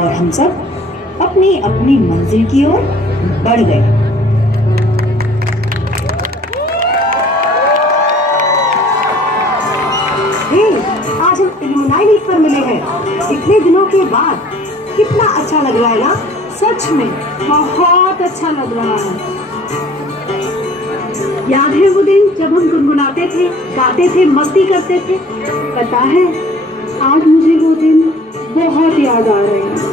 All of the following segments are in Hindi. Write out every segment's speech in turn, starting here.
और हम सब अपनी अपनी मंजिल की ओर बढ़ गए। आज हम इल्युमिनाई वीक पर मिले हैं इतने दिनों के बाद। कितना अच्छा लग रहा है ना, सच में बहुत अच्छा लग रहा है। याद है वो दिन जब हम गुनगुनाते थे, गाते थे, मस्ती करते थे? पता है आज मुझे वो दिन बहुत याद आ रहे हैं।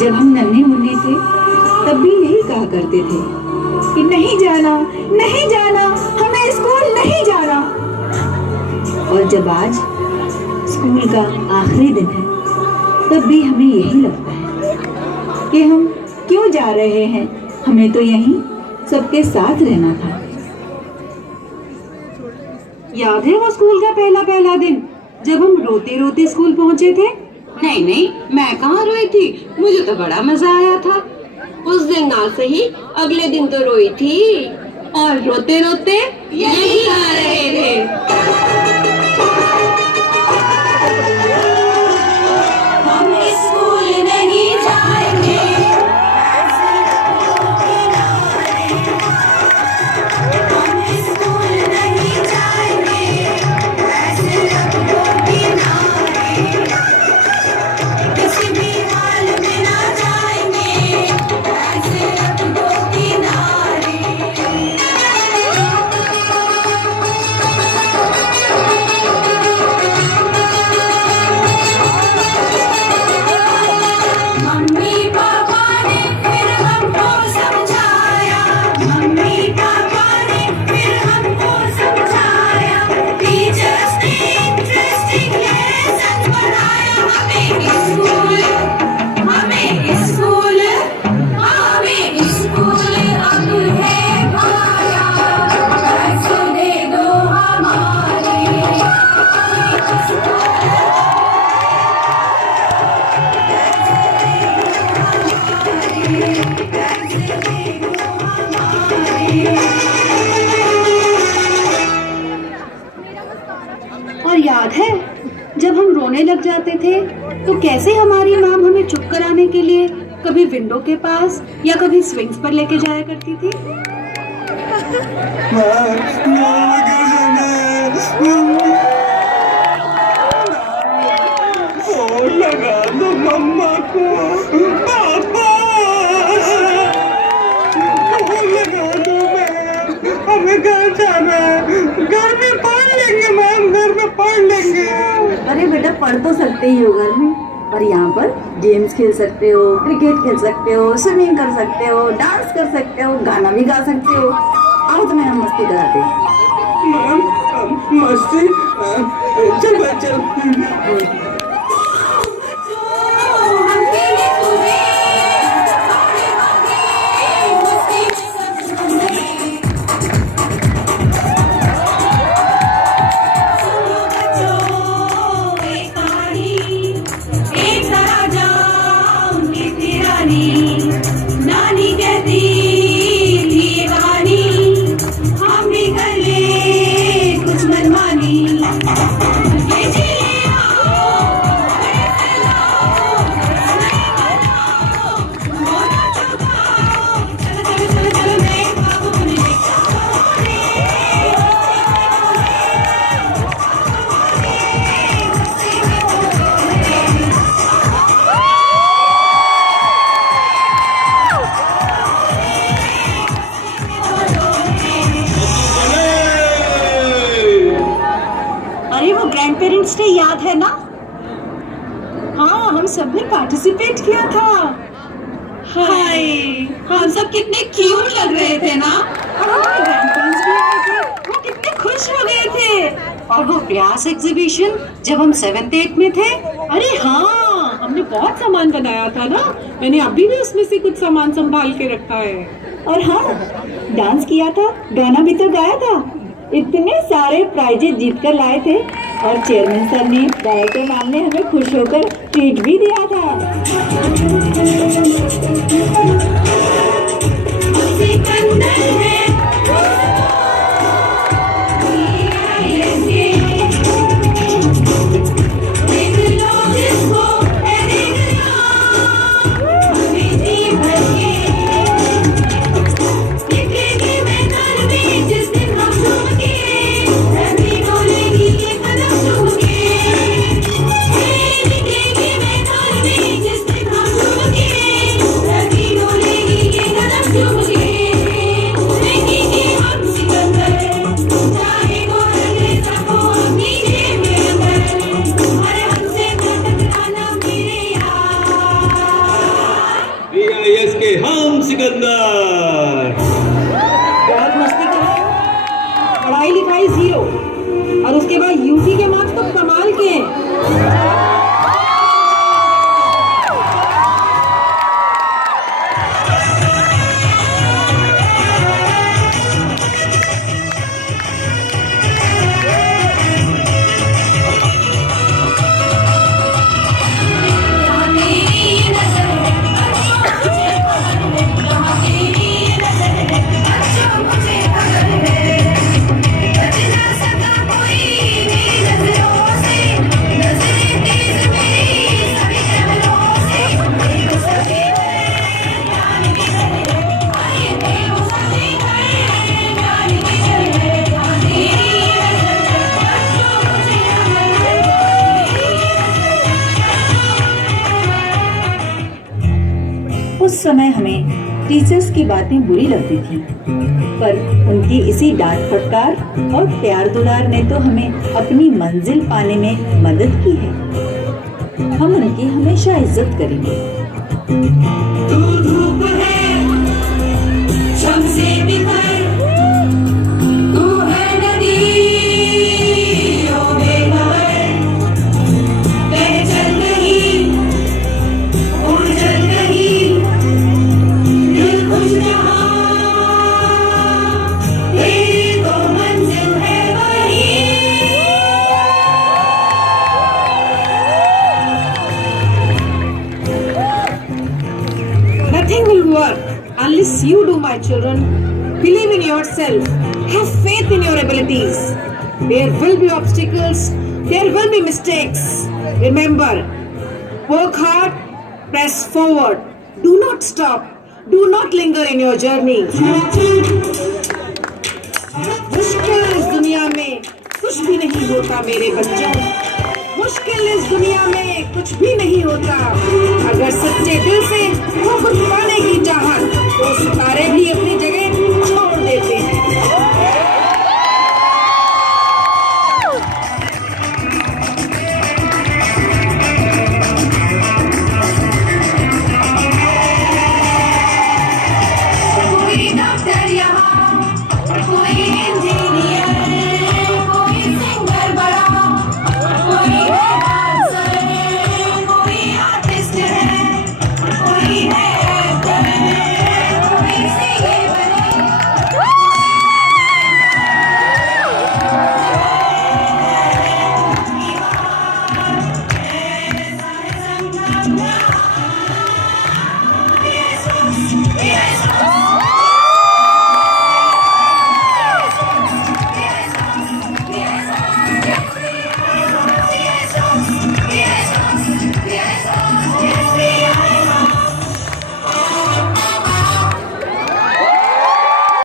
जब हम नन्हे मुन्ने थे तब भी यही कहा करते थे कि नहीं जाना, नहीं जाना, हमें स्कूल नहीं जाना। और जब आज स्कूल का आखिरी दिन है तब भी हमें यही लगता है कि हम क्यों जा रहे हैं, हमें तो यहीं सबके साथ रहना था। याद है वो स्कूल का पहला पहला दिन जब हम रोते रोते स्कूल पहुंचे थे? नहीं नहीं, मैं कहाँ रोई थी, मुझे तो बड़ा मजा आया था। उस दिन ना सही, अगले दिन तो रोई थी और रोते रोते यही आ रहे थे। और याद है जब हम रोने लग जाते थे तो कैसे हमारी माम हमें चुप कराने के लिए कभी विंडो के पास या कभी स्विंग्स पर लेके जाया करती थी। लगा दो मम्मा को, पापा लगा दो, हमें घर जाना है, घर में पढ़ लेंगे मैम, घर में पढ़ लेंगे। अरे बेटा, पढ़ तो सकते ही हो घर में, पर यहाँ पर गेम्स खेल सकते हो, क्रिकेट खेल सकते हो, स्विमिंग कर सकते हो, डांस कर सकते हो, गाना भी गा सकते हो। आओ तुम्हें हम मस्ती कराते हैं। मैम मस्ती, चल चल। नानी कहती थी कहानी, हम भी कर ले कुछ मनमानी। ये हाय, हम सब कितने क्यूट लग रहे थे ना। ग्रैंडपेरेंट्स भी आए थे, वो कितने खुश हो गए थे। और वो व्यास एग्जीबिशन जब हम 7th 8th में थे, अरे हाँ, हमने बहुत सामान बनाया था ना। मैंने अभी भी उसमें से कुछ सामान संभाल के रखा है। और हाँ, डांस किया था, गाना भी तो गाया था। इतने सारे प्राइजेस जीत कर लाए थे और चेयरमैन सर ने डायरेक्टर मैम ने हमें खुश होकर ट्रीट भी दिया था। सिकंदर है देख लो जिसको देख लो हमें जी भर के दिखेगी मैदान में जिस दिन हम झूमके धरती डोलेगी ये कदम झूमके दिखेगी मैदान में जिस दिन हम झूमके धरती डोलेगी ये कदम झूमके देखेंगे हम सिकंदर चाहे वो अंग्रेजा हो अपनी जेब के अंदर अरे हमसे न टकराना मेरे यार BIS के हम सिकंदर। बहुत मस्ती करो, पढ़ाई लिखाई 0 और उसके बाद यूपी के मार्क्स तो कमाल के हैं। उस समय हमें टीचर्स की बातें बुरी लगती थी, पर उनकी इसी डांट फटकार और प्यार दुलार ने तो हमें अपनी मंजिल पाने में मदद की है। हम उनकी हमेशा इज्जत करेंगे। तू धूप है शम्से बिखर तू है नदी ओ बेखबर बह चल गई उड़ चल गई दिल खुश रहा तेरी तो मंजिल है वही Nothing will work unless you do, my children. Believe in yourself. Have faith in your abilities. There will be obstacles. There will be mistakes. Remember, work hard, press forward. Do not stop. Do not linger in your journey. मुश्किल इस दुनिया में कुछ भी नहीं होता मेरे बच्चों। मुश्किल इस दुनिया में कुछ भी नहीं होता अगर सच्चे दिल से वो कुछ